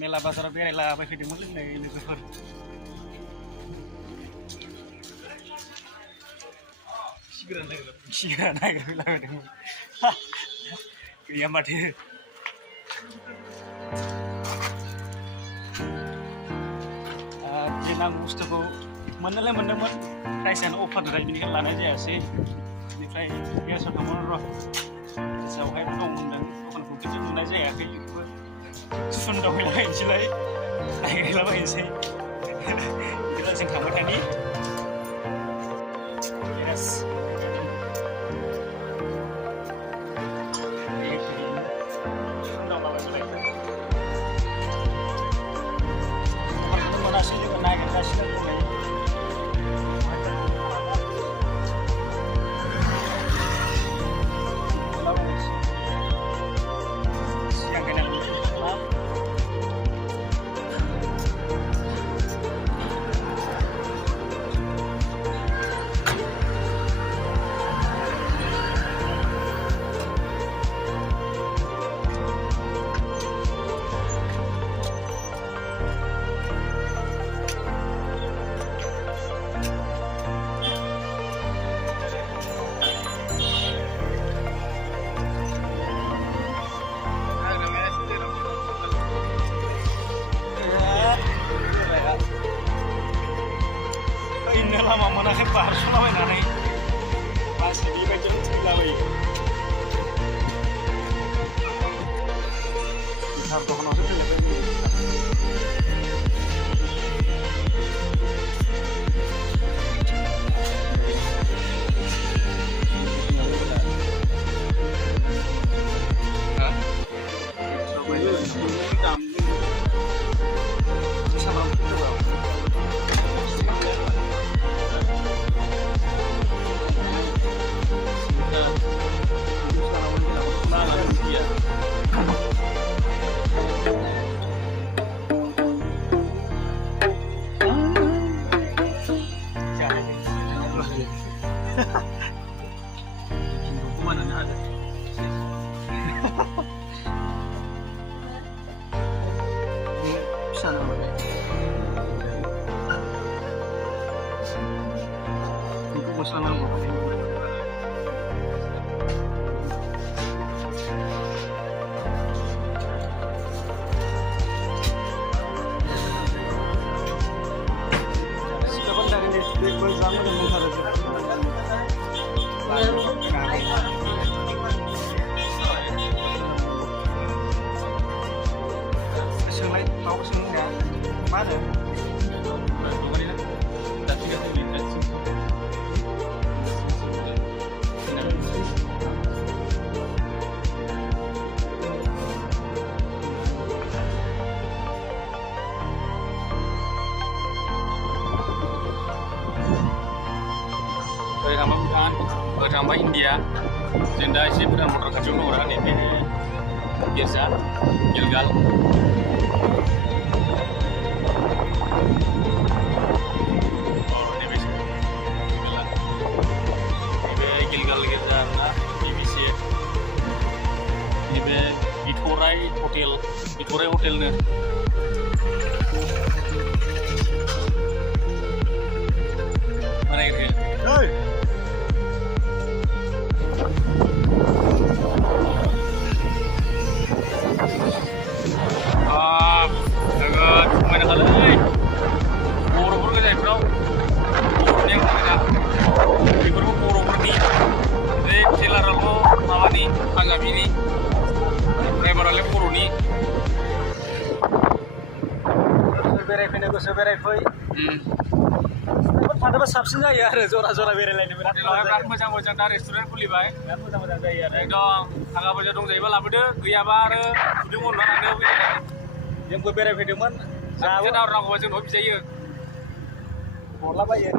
मेला बाजाराव बेरायलाबायफैदोंमोन लोगोफोर सिगां नागिरफैलाबायदोंमोन गैया माथो जे नांगौ बुस्थुखौ मोननोलाय मोनदोंमोन प्राइसआनो अफारद्राय बेनिखायनो लानाय जायासै बेनिफ्राय गेसाव थांबानो र' गोसोआवहाय दं होनदों दखानखौ खिन्थु नुनाय जायाखै बेखौबो सुनदावहैलाबायनोसैलाय नायहैलाबायनोसै बिदिब्ला जों थांबाय थानि येस दखानखौनो मोनासै जोङो नागिरगासिनो दंलै lama mana kan harus lawan aneh masih di bagian tinggalai kita harus kono itu ya Tambah India, jenda isi benar motor kecil orang ini biasa, Gilgal. Oh ini bisa, Gilgal kita lah, BBC. Ini Vitorai Hotel nih. Mana ini? Hey. बेरायफैनो गोसो बेरायफै थादोंबा साबसिन जायो आरो जरा जरा बेरायलायनो बिराद मोजां दा रेस्टुरेन्ट खुलिबाय बिराद मोजां जायो आरो एकदम थाखा फैसा दंजायोबा लाबोदो गैयाबा आरो गुदुं अनना थांदो जोंबो बेरायफैदोंमोन जाबो नांगौबा जोंनाव बिजायो हरलाबायो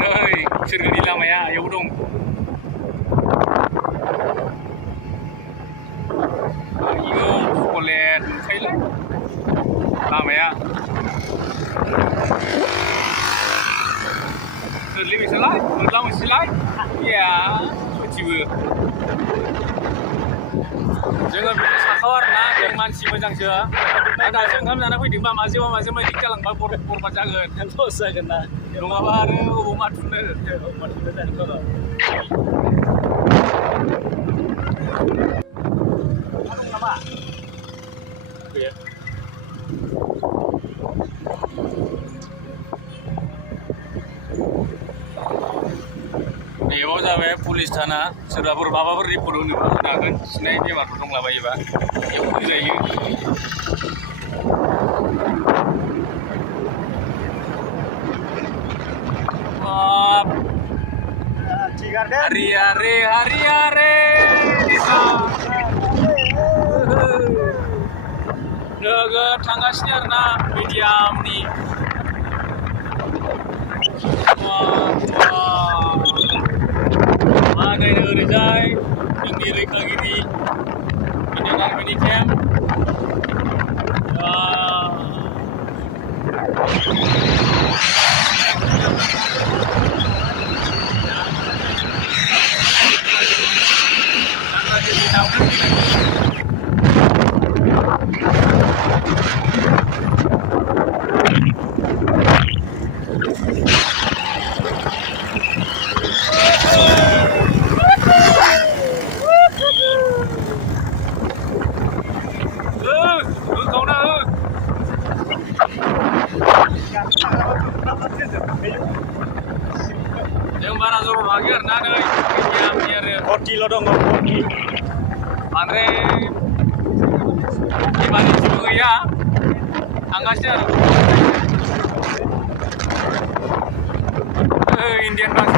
नै सोरगोनि लामाया बेयाव दं कलेज नुखायोलाय लामाया गोरलै बेसालाय मोनला मोनसेलाय या सथिबो जोङो बिदि साखाव आरोना जों मानसि मोजांसो दासो ओंखाम जाना फैदोंबा माजे बायदि जालांबा बरबाद जागोन लस जागोन ना नङाबा आरो अबाव माथुनो जागोन र' दं नामा बेयाव जाबाय पुलिस थाना सोरबाफोर माबाफोर रिपर्ट होनोबा होनो हागोन खिनाय बेमारफोर दंलाबायोबा बेयाव फैजायो Hari-hari nोगोद थांगासिनो आरोना मिडियामनि नायनो ओरैजाय जोंनि रैखागिरि इन्डियान आर्मिनि camp Yang mana suruh lagi karena ada yang Kilo dong, 40. Andre gimana juga ya? Angkasnya Indian bus.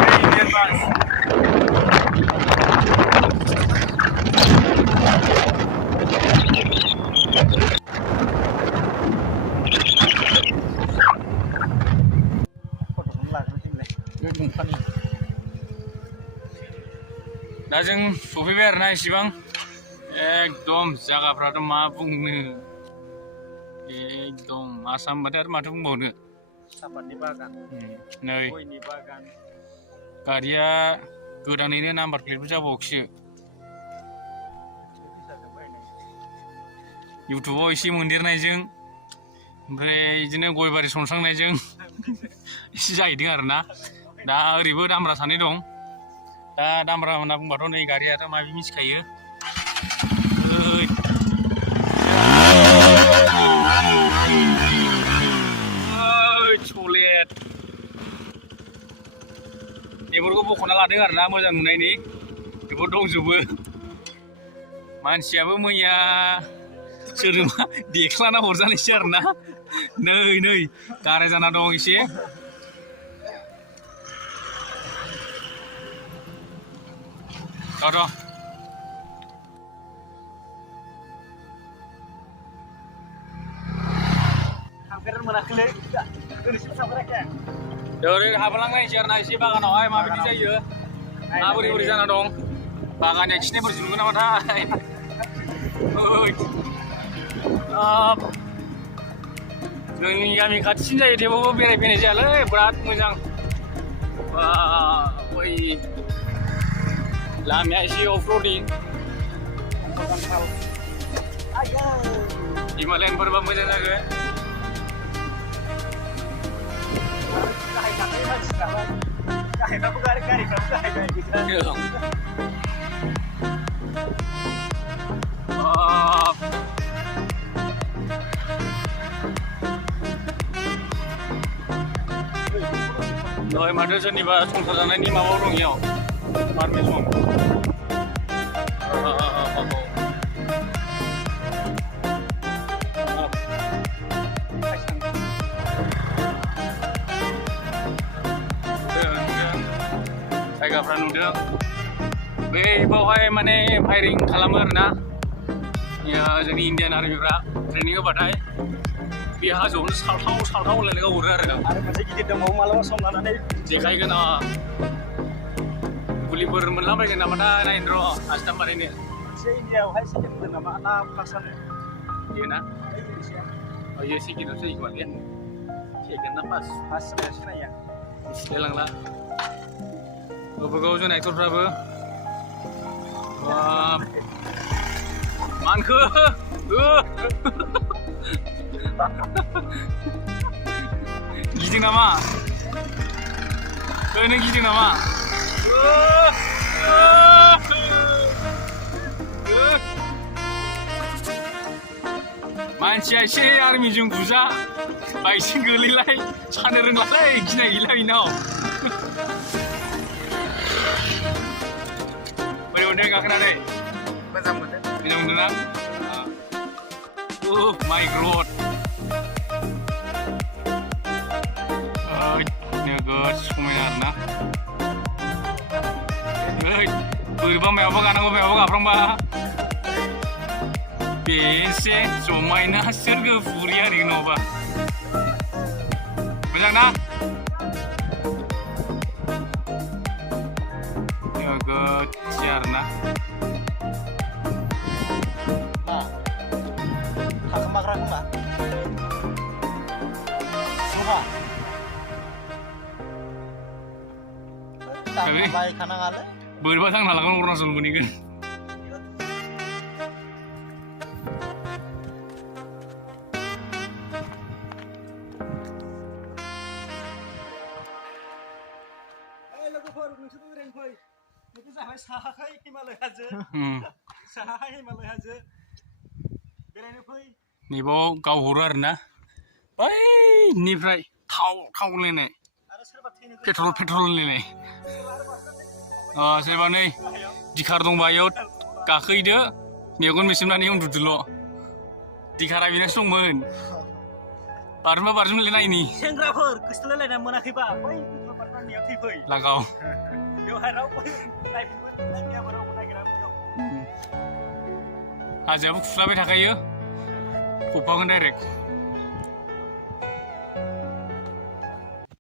दा जों सफैबाय आरोना इसिबां एकदम जायगाफ्राथ' मा बुंनो एकदम आसाम बाथाय आरो माथो बुंबावनो सापातनि बागान नै गयनि बागान गारिया गोदानैनो नाम्बार प्लेटबो जाबावखिसो इउटुबाव एसे मोनदेरनायजों ओमफ्राय बिदिनो गय बारि सनस्रांनायजों एसे जाहैदों आरोना दा ओरैबो दामब्रा सानै दं दा दामब्रा होनना बुंबाथ' नै गारियाथ' माबि मिथिखायो चलेट बेफोरखौ बख'ना लादों आरोना मोजां नुनायनि बेफोर दंजोबो मानसियाबो मैया सोरजोंबा देख्लाना हरजानायसो आरोना नै गाराय जाना दं एसे र' थांफेरनो मोनाखैलै दिनैसिम थांफेराखै ओरै हाबलांनायसै आरोना एसे बागानावहाय माबायदि जायो माबोरै जाना दं बागाननिया खिनायफोर जुगोन नामाथाय जोंनि गामि खाथिसिन जायो थेवबाबो बेरायफैनाय जायालै बिराद मोजां बै लामाया एसे अफर'डिं हिमालयानफोरबा मोजां जागोन गाहायफ्राबो गारिफ्राबो गाहाय दहाय माथो सोरनिबा संसार जानायनि माबायाव दं इयाव पारमिसन जायगाफ्रा नुदों बै बावहाय माने फायरिं खालामो आरोना जोंनि इण्डियान आर्मिफ्रा ट्रेनिं होबाथाय बे हाजोआवनो सालथाव होनलायनाय गावहरो आरो मोनसे गिदिर दंबावो मालाबा सम लानानै देखायगोन गुलिफोर मोनलाबायगोन नामाथाय नायनो र' आसथाम बानायनो मोनसे इण्डियाआवहाय सेकेन्ड होदों नामा ना फार्स्टआनो बेयो ना इयो सेकेन्डआवसो जायो खोमा सेकेन्ड ना फार्स्ट सिनाया सिनायलांला गावबागाव जों एक्टरफ्राबो मानखो गिदिं नामा नों गिदिं नामा मानसिया एसे आर्मिजों बुजा बाइकजों गोलैलाय सानो रोंलालै गिनाय गैला बेनाव बोरै मोनदों गाखोनानै मोजां मोनदों ना माइ गड नोगोद समायना आरोना बोरैबा मायावबा गानांगौ मायावबा गाफ्रांबा बेसे जमायना सोरगो फुरि आरि नङाबा मोजां ना नोगोदसो आरोना थाखोमाग्रा खोमा बायखानाङालै बोरैबा थांना लागोन अरुणाचल मोनहैगोन लोगोफोर नोंसोरबो ओरैनो फै बेखौ जाबाय साहाखै हिमालय हाजो साहाखै हिमालय हाजो बेरायनो फै नैबाव गावहरो आरोना बैनिफ्राय थाव होनलायनाय आरो सोरबा थैनो पेट्रल होनलायनाय सोरबा नै दिखार दंबा इयाव गाखोहैदो मेगन मेसेबनानै उन्दुदोल' दिखारा बेनासो दंमोन बारजुमलाय नायनि सेंग्राफोर गोसथोलायलायना मोनाखैबा बै पेट्रल पार्कनियाव थैफै लागाव बेवहाय रावबो नायफैयाबो रावबो नायग्रा दं हाजोआबो खुलाबाय थाखायो फबफागोन डाइरेक्ट